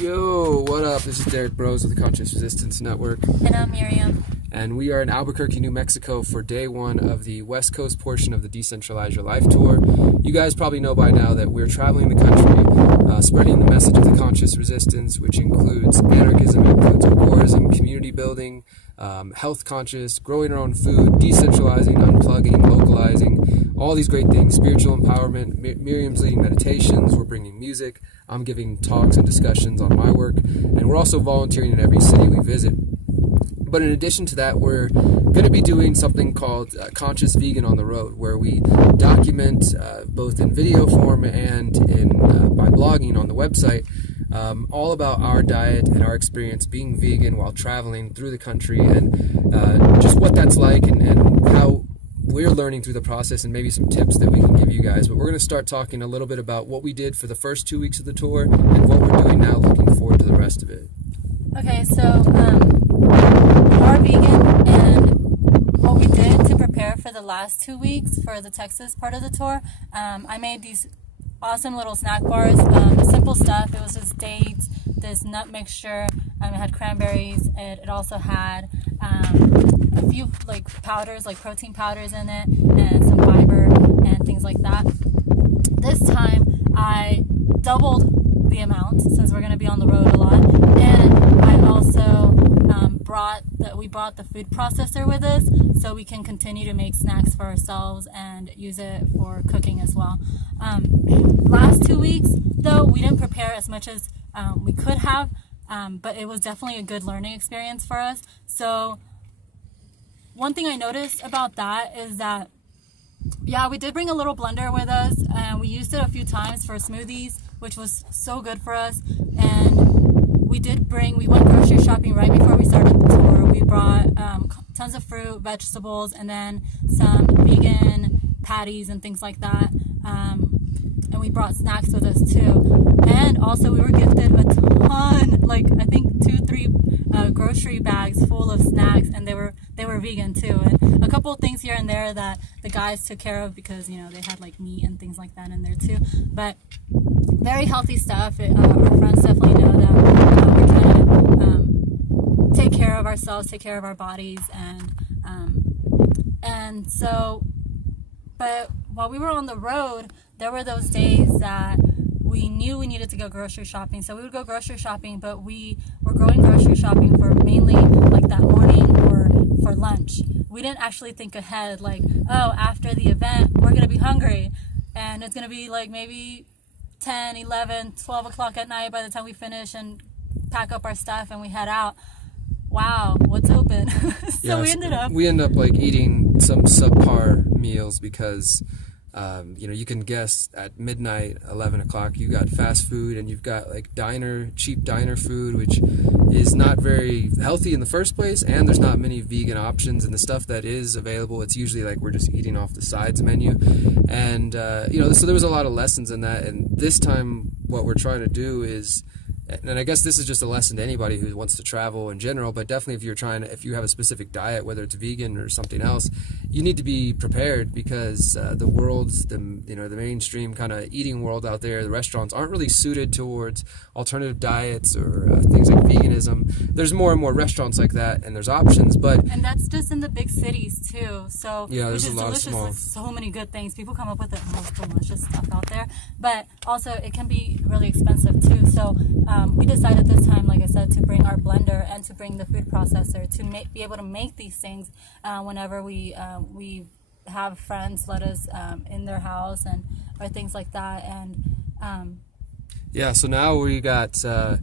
Yo, what up? This is Derrick Bros with the Conscious Resistance Network. And I'm Miriam. And we are in Albuquerque, New Mexico for day one of the West Coast portion of the Decentralize Your Life tour. You guys probably know by now that we're traveling the country, spreading the message of the conscious resistance, which includes anarchism, includes agorism, community building, health conscious, growing our own food, decentralizing, unplugging, localizing, all these great things, spiritual empowerment. Miriam's leading meditations, we're bringing music, I'm giving talks and discussions on my work, and we're also volunteering in every city we visit. But in addition to that, we're going to be doing something called Conscious Vegan on the Road, where we document both in video form and by blogging on the website all about our diet and our experience being vegan while traveling through the country, and just what that's like and how we're learning through the process, and maybe some tips that we can give you guys. But we're going to start talking a little bit about what we did for the first 2 weeks of the tour and what we're doing now, looking forward to the rest of it. Okay, so we are vegan, and what we did to prepare for the last 2 weeks for the Texas part of the tour, I made these awesome little snack bars, simple stuff. It was just dates, this nut mixture, it had cranberries, it also had a few like powders, like protein powders in it, and some fiber and things like that. This time I doubled the amount since we're going to be on the road a lot, and I also we brought the food processor with us so we can continue to make snacks for ourselves and use it for cooking as well. Last 2 weeks though, we didn't prepare as much as we could have, but it was definitely a good learning experience for us. So one thing I noticed about that is that, yeah, we did bring a little blender with us, and we used it a few times for smoothies, which was so good for us. And we went grocery shopping right before we started the tour. We brought tons of fruit, vegetables, and then some vegan patties and things like that. And we brought snacks with us too. And also we were gifted a ton, like I think 2-3 grocery bags full of snacks, and they were vegan too. And a couple of things here and there that the guys took care of because, you know, they had like meat and things like that in there too. But very healthy stuff. Our friends definitely know that we kind of take care of ourselves, take care of our bodies, and so. But while we were on the road, there were those days that we knew we needed to go grocery shopping. So we would go grocery shopping, but we were going grocery shopping for mainly like that morning or for lunch. We didn't actually think ahead, like, oh, after the event, we're going to be hungry. And it's going to be like maybe 10, 11, 12 o'clock at night by the time we finish and pack up our stuff and we head out. Wow, what's open? So yeah, we ended up like eating some subpar meals because you know, you can guess at midnight, 11 o'clock, you got fast food, and you've got like cheap diner food, which is not very healthy in the first place, and there's not many vegan options, and the stuff that is available, it's usually like we're just eating off the sides menu. And you know, so there was a lot of lessons in that, and this time what we're trying to do is, and I guess this is just a lesson to anybody who wants to travel in general, but definitely if you have a specific diet, whether it's vegan or something else, you need to be prepared, because the mainstream kind of eating world out there, the restaurants aren't really suited towards alternative diets or things like veganism. There's more and more restaurants like that, and there's options, and that's just in the big cities too. So yeah, there's which is a lot delicious of small. with so many good things. People come up with the most delicious stuff out there, but also it can be really expensive too. So we decided this time, like I said, to bring our blender and to bring the food processor to be able to make these things whenever we have friends let us in their house or things like that. And yeah, so now we've got the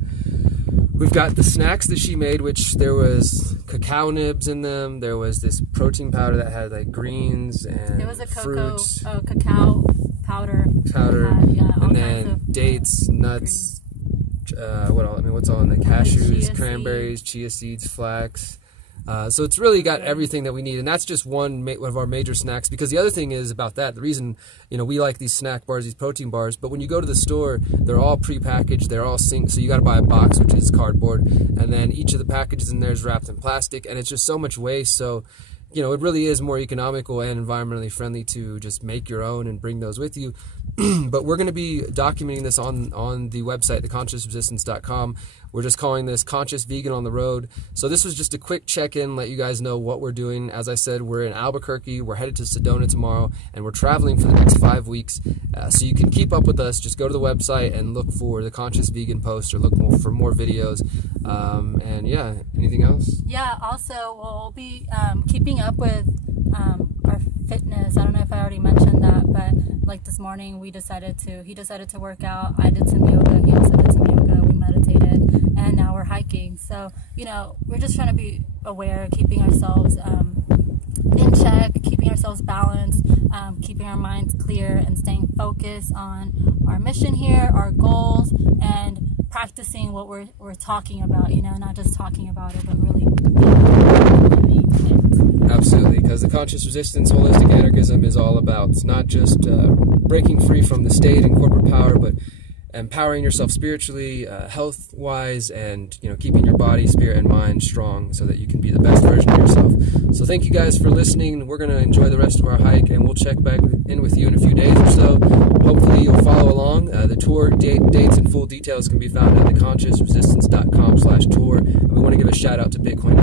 snacks that she made, which there was cacao nibs in them. There was this protein powder that had like greans and it was a fruits, cacao powder, and then dates, nuts. What's all in the cashews, cranberries, chia seeds, flax. So it's really got everything that we need, and that's just one of our major snacks. Because the other thing is about that, the reason, you know, we like these snack bars, these protein bars, but when you go to the store, they're all pre-packaged, they're all synced, so you got to buy a box, which is cardboard, and then each of the packages in there is wrapped in plastic, and it's just so much waste. So you know, it really is more economical and environmentally friendly to just make your own and bring those with you. But we're going to be documenting this on the website, theconsciousresistance.com. We're just calling this Conscious Vegan on the Road. So this was just a quick check-in, let you guys know what we're doing. As I said, we're in Albuquerque. We're headed to Sedona tomorrow, and we're traveling for the next 5 weeks. So you can keep up with us. Just go to the website and look for the Conscious Vegan post, or look for more videos. And yeah, anything else? Yeah, also we'll be keeping up with our fitness. I don't know if I already mentioned that, but like this morning he decided to work out. I did some yoga, he also did some yoga, we meditated, and now we're hiking. So, you know, we're just trying to be aware, keeping ourselves in check, keeping ourselves balanced, keeping our minds clear, and staying focused on our mission here, our goals, and practicing what we're talking about, you know, not just talking about it, but really living it. Absolutely, because the conscious resistance, holistic anarchism is all about not just breaking free from the state and corporate power, but empowering yourself spiritually, health-wise, and, you know, keeping your body, spirit, and mind strong so that you can be the best version of yourself. So thank you guys for listening. We're going to enjoy the rest of our hike, and we'll check back in with you in a few days or so. Hopefully you'll follow along. The tour dates and full details can be found at theconsciousresistance.com/tour. And we want to give a shout out to Bitcoin.